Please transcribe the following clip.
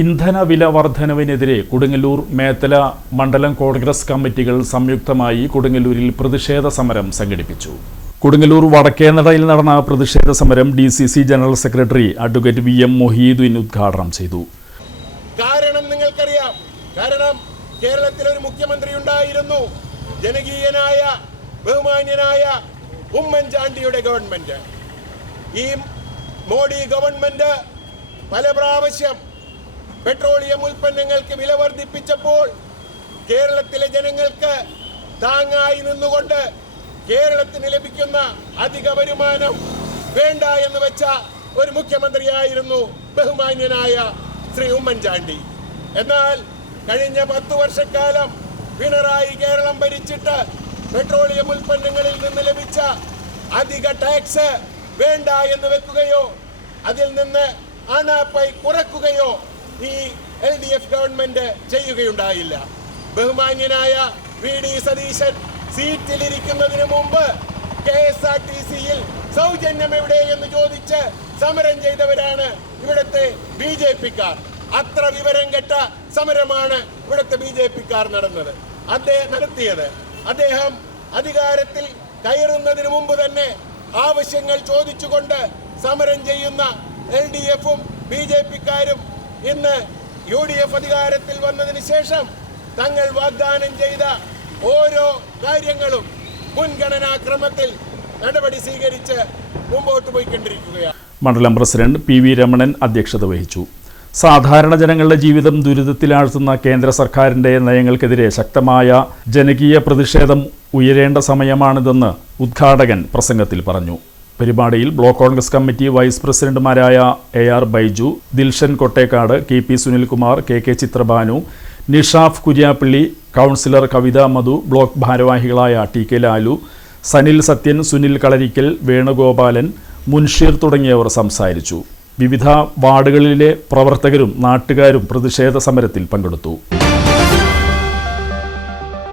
ഇന്ധനവില വർധനവിനെതിരെ കൊടുങ്ങല്ലൂർ മേത്തല മണ്ഡലം കോൺഗ്രസ് കമ്മിറ്റികൾ സംയുക്തമായി കൊടുങ്ങല്ലൂരിൽ പ്രതിഷേധ സമരം സംഘടിപ്പിച്ചു. കൊടുങ്ങല്ലൂർ വടക്കേനടയിൽ നടന്ന പ്രതിഷേധ സമരം DCC general secretary advocate VM Mohiuddin ഉദ്ഘാടനം ചെയ്തു. കാരണം നിങ്ങൾക്കറിയാം, കാരണം കേരളത്തിൽ ഒരു മുഖ്യമന്ത്രി ഉണ്ടായിരുന്നു, ജനകീയനായ ബഹുമാന്യനായ ഉമ്മൻചാണ്ടിയുടെ ഗവൺമെന്റ്. ഈ മോഡി ഗവൺമെന്റ് പല പ്രാവശ്യം പെട്രോളിയം ഉൽപ്പന്നങ്ങൾക്ക് വില വർദ്ധിപ്പിച്ചപ്പോൾ കേരളത്തിലെ ജനങ്ങൾക്ക് താങ്ങായി നിന്നുകൊണ്ട് കേരളത്തിന് ലഭിക്കുന്ന അധിക വരുമാനം വേണ്ട എന്ന് വെച്ച ഒരു മുഖ്യമന്ത്രിയായിരുന്നു ബഹുമാന്യനായ ശ്രീ ഉമ്മൻചാണ്ടി. എന്നാൽ കഴിഞ്ഞ 10 വർഷക്കാലം പിണറായി കേരളം ഭരിച്ചിട്ട് പെട്രോളിയം ഉൽപ്പന്നങ്ങളിൽ നിന്ന് ലഭിച്ച അധിക ടാക്സ് വേണ്ട എന്ന് വെക്കുകയോ അതിൽ നിന്ന് അണാപ്പൈ കുറക്കുകയോ ഈ LDF ഗവൺമെന്റ് ചെയ്യുകയുണ്ടായില്ല. ബഹുമാന്യനായ VD സതീശൻ സീറ്റിലിരിക്കുന്നതിന് മുമ്പ് KSRTCയിൽ സൗജന്യം എവിടെ എന്ന് ചോദിച്ച് സമരം ചെയ്തവരാണ് ഇവിടുത്തെ BJP-ക്കാർ. അത്ര വിവരം കെട്ട സമരമാണ് ഇവിടുത്തെ BJP-ക്കാർ നടത്തിയത്. അദ്ദേഹം അധികാരത്തിൽ കയറുന്നതിന് മുമ്പ് തന്നെ ആവശ്യങ്ങൾ ചോദിച്ചുകൊണ്ട് സമരം ചെയ്യുന്ന LDF-ഉം BJP-ക്കാരും ഇന്ന് UDF അധികാരത്തിൽ വന്നതിന് ശേഷം തങ്ങൾ വാഗ്ദാനം ചെയ്ത ഓരോ കാര്യങ്ങളും മുൻഗണനാക്രമത്തിൽ നടപടി സ്വീകരിച്ച് മുമ്പോട്ട് പോയിക്കൊണ്ടിരിക്കുകയാണ്. മണ്ഡലം പ്രസിഡന്റ് PV രമണൻ അധ്യക്ഷത വഹിച്ചു. സാധാരണ ജനങ്ങളുടെ ജീവിതം ദുരിതത്തിലാഴ്ത്തുന്ന കേന്ദ്ര സർക്കാരിൻ്റെ നയങ്ങൾക്കെതിരെ ശക്തമായ ജനകീയ പ്രതിഷേധം ഉയരേണ്ട സമയമാണിതെന്ന് ഉദ്ഘാടകൻ പ്രസംഗത്തിൽ പറഞ്ഞു. പരിപാടിയിൽ ബ്ലോക്ക് കോൺഗ്രസ് കമ്മിറ്റി വൈസ് പ്രസിഡന്റുമാരായ AR Baiju, Dilshan Kottekkad, KP Sunilkumar, KK Chitrabhanu, Nishaf Kuriyappally, councillor Kavitha Madhu, block ഭാരവാഹികളായ TK ലാലു, സനിൽ സത്യൻ, സുനിൽ കളരിക്കൽ, വേണുഗോപാലൻ, മുൻഷീർ തുടങ്ങിയവർ സംസാരിച്ചു. വിവിധ വാർഡുകളിലെ പ്രവർത്തകരും നാട്ടുകാരും പ്രതിഷേധ സമരത്തിൽ പങ്കെടുത്തു.